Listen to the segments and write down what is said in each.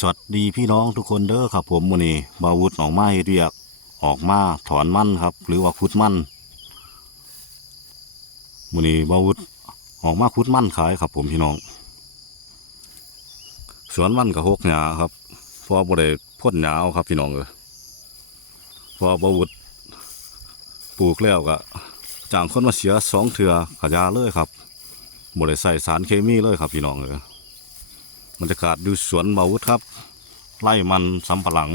สวัสดีพี่น้องทุกคนเด้อครับผมมื้อนี้บาวุธออกมาเฮดเดียกออกมาถอนมันครับ หรือว่าขุดมันมื้อนี้บาวุธออกมาขุดมันขายครับผมพี่น้อง สวนมันกับหกหญ้าครับพราะบ่ได้พ่นหญ้าเอาครับพี่น้องเอ้ยเพอบาวุธปลูกแล้วก็จ้างคนมาเสียสองเถื่อขยาเลยครับบ่ได้ใส่สารเคมีเลยครับพี่น้องเอ้ย บรรยากาศดูสวนบาวุธครับไร่มันสำปะหลัง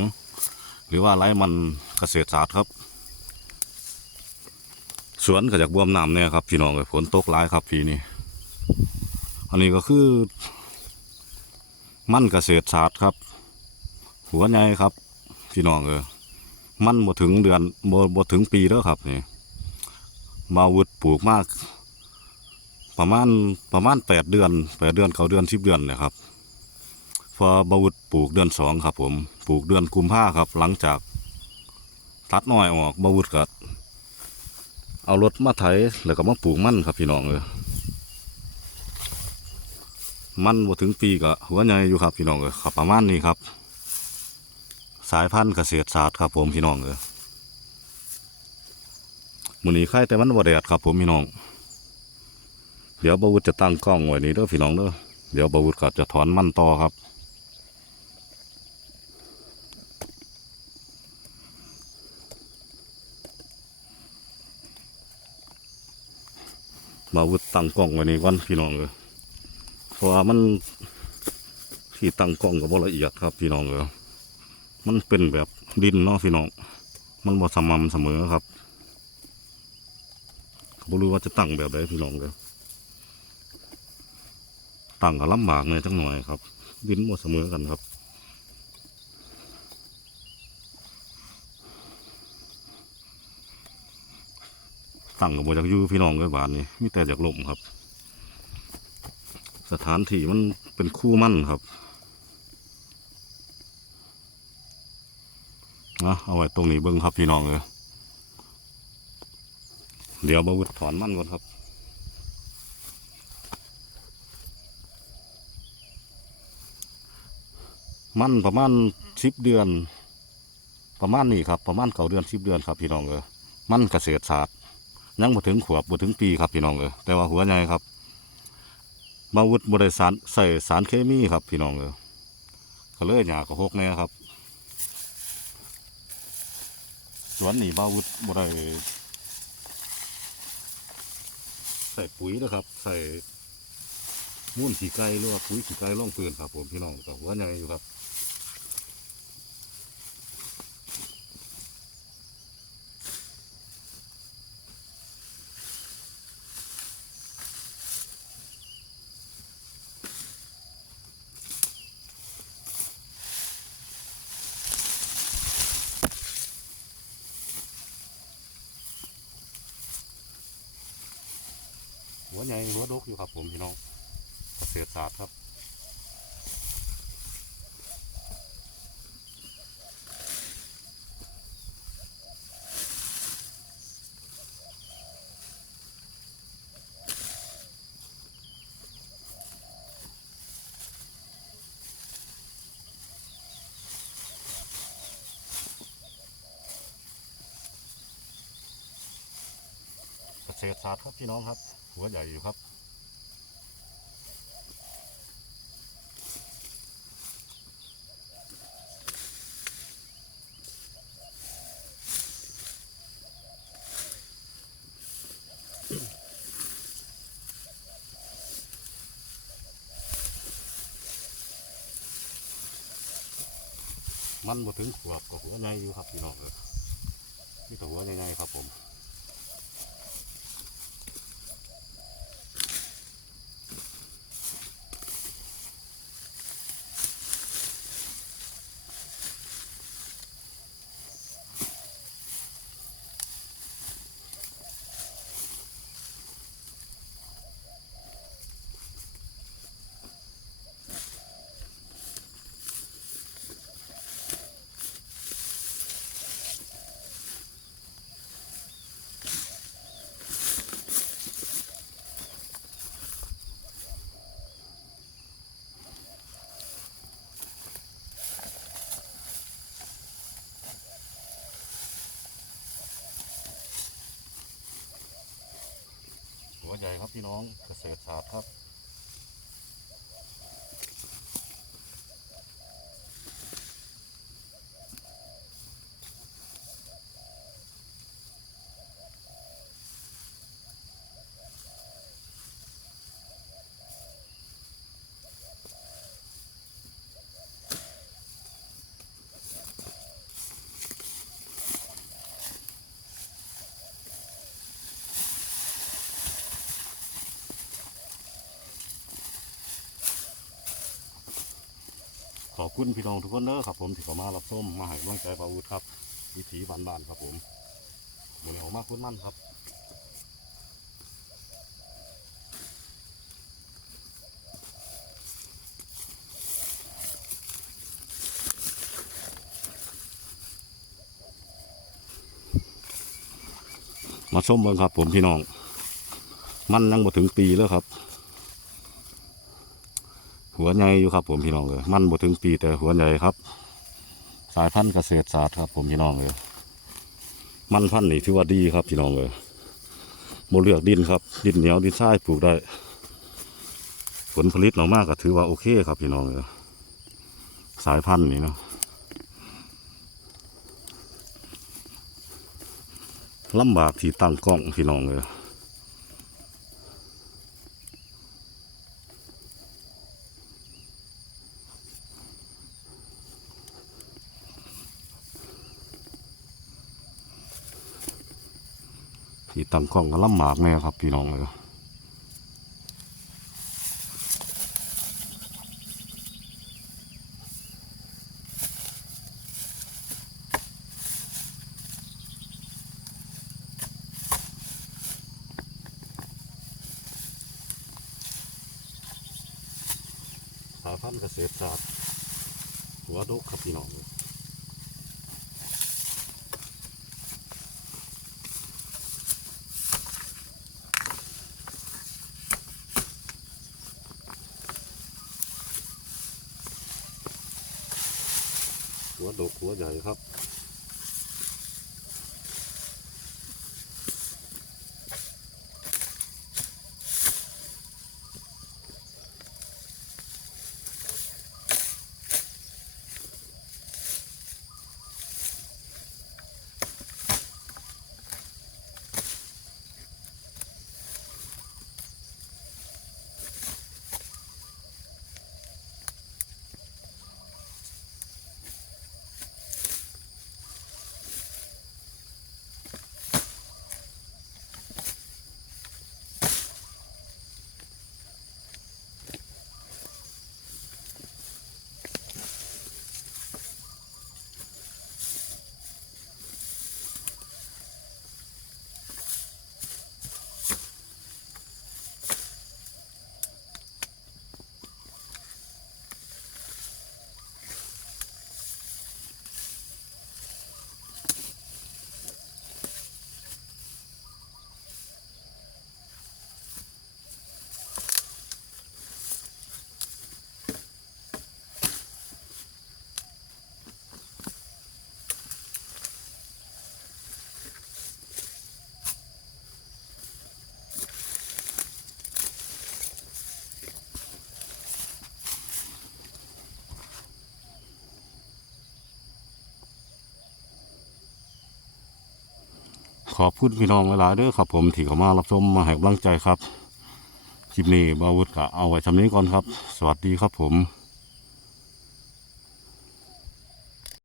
หรือว่าไร่มันเกษตรศาสตร์ครับ สวนก็จากบวมน้ำเนี่ยครับพี่น้องเลยฝนตกหลายครับพี่นี่อันนี้ก็คือมันเกษตรศาสตร์ครับ หัวใหญ่ครับ พี่น้องเออมันบ่ถึงเดือนบ่บ่ถึงปีแล้วครับนี่บาวุธปลูกมาก ประมาณประมาณแปดเดือนแปดเดือนเขาเดือนสิบเดือนเลยครับ พอบวุธปลูกเดือนสองครับ ผมปลูกเดือนกุมภาครับ หลังจาก ตัดน้อยออกบวุธก็เอารถมาไถแล้วก็มาปลูกมันครับพี่น้องเออมันบ่ถึงปีก็หัวใหญ่อยู่ครับพี่น้องเออครับประมาณนี้ครับ สายพันธุ์เกษตรศาสตร์ครับ ผมพี่น้องเออมื้อนี้ใครแต่มันบ่แดดครับผมพี่น้อง เดี๋ยวบวุธจะตั้งกล้องไว้นี่เด้อพี่น้องเด้อเดี๋ยวบวุธก็จะถอนมันต่อครับาวุธตั้งกล้องไว้นี่ก่อนพี่น้องเลยเพราะว่ามันที่ตั้งกล้องกับละเอียดครับพี่น้องเลยมันเป็นแบบดินเนาะพี่น้อง มันบ่สม่ำเสมอครับบ่รู้ว่าจะตั้งแบบไหนพี่น้องเลยตั้งก็ลำบากเลยจังหน่อยครับ ดินหมดเสมอกันครับ ตั้งกับบจากยูพี่น้องเลยบานนี้มีแต่จากลมครับ สถานที่มันเป็นคู่มั่นครับนะเอาไว้ตรงนี้เบิ้งครับพี่น้องเลยเดี๋ยวบาวุธถอนมั่นก่อนครับมันประมาณสิบเดือน ประมาณนี้ครับ ประมาณเก่าเดือนสิบเดือนครับพี่น้องเออมันเกษตรศาสตร์ ยังบ่ถึงขวบบ่ถึงปีครับพี่น้องเออแต่ว่าหัวใหญ่ครับมาวุฒบริสารใส่สารเคมีครับพี่น้องเออก็เลยหยากระหกแน่ครับสวนนี่บาวุฒบริใส่ปุ๋ยนะครับ ใส่มูลขี้ไก่หรือว่าปุ๋ยขี้ไก่ล่องปืนครับ ผมพี่น้องก็หัวใหญ่อยู่ครับ ใหญ่หัวดกอยู่ครับผมพี่น้องเกษตรศาสตร์ครับเกษตรศาสตร์ครับพี่น้องครับ หัวใหญ่อยู่ครับ มันบ่ถึงขวบก็หัวใหญ่อยู่ครับพี่น้องเออนี่แต่หัวใหญ่ๆครับผม ใจครับพี่น้องเกษตรศาสตร์ครับ อบคุณพี่น้องทุกคนเด้อครับผมที่เข้ามารับชมมาให้กำลังใจปาวุธครับ วิถีบ้านๆครับผมเดี๋ยวนี้ออกมากคุ้นมั่นครับมาชมเบิ่งครับผมพี่น้อง มันยังบ่ถึงปีแล้วครับ หัวใหญ่อยู่ครับ ผมพี่น้องเลยมันบ่ถึงปีแต่หัวใหญ่ครับ สายพันธุ์เกษตรศาสตร์ครับ ผมพี่น้องเลยมันพันธุ์นี่ถือว่าดีครับพี่น้องเลยโมเลือกดินครับ ดินเหนียวดินทรายปลูกได้ ผลผลิตออกมากก็ถือว่าโอเคครับพี่น้องเลยสายพันธุ์นี่เนาะลำบากที่ตั้งกล้องพี่น้องเลย ที่ตั้งกล้องก็ลำบากแน่ครับพี่น้องเลยสาพันเกษตรศาสตร์หัวดกครับพี่น้องเลย หัวดกหัวใหญ่ครับ ขอบคุณพี่น้องเวลาเด้อครับผมที่เข้ามารับชมมาให้กำลังใจครับ คลิปนี้บาวุฒก็เอาไว้ทำนี้ก่อนครับ สวัสดีครับผม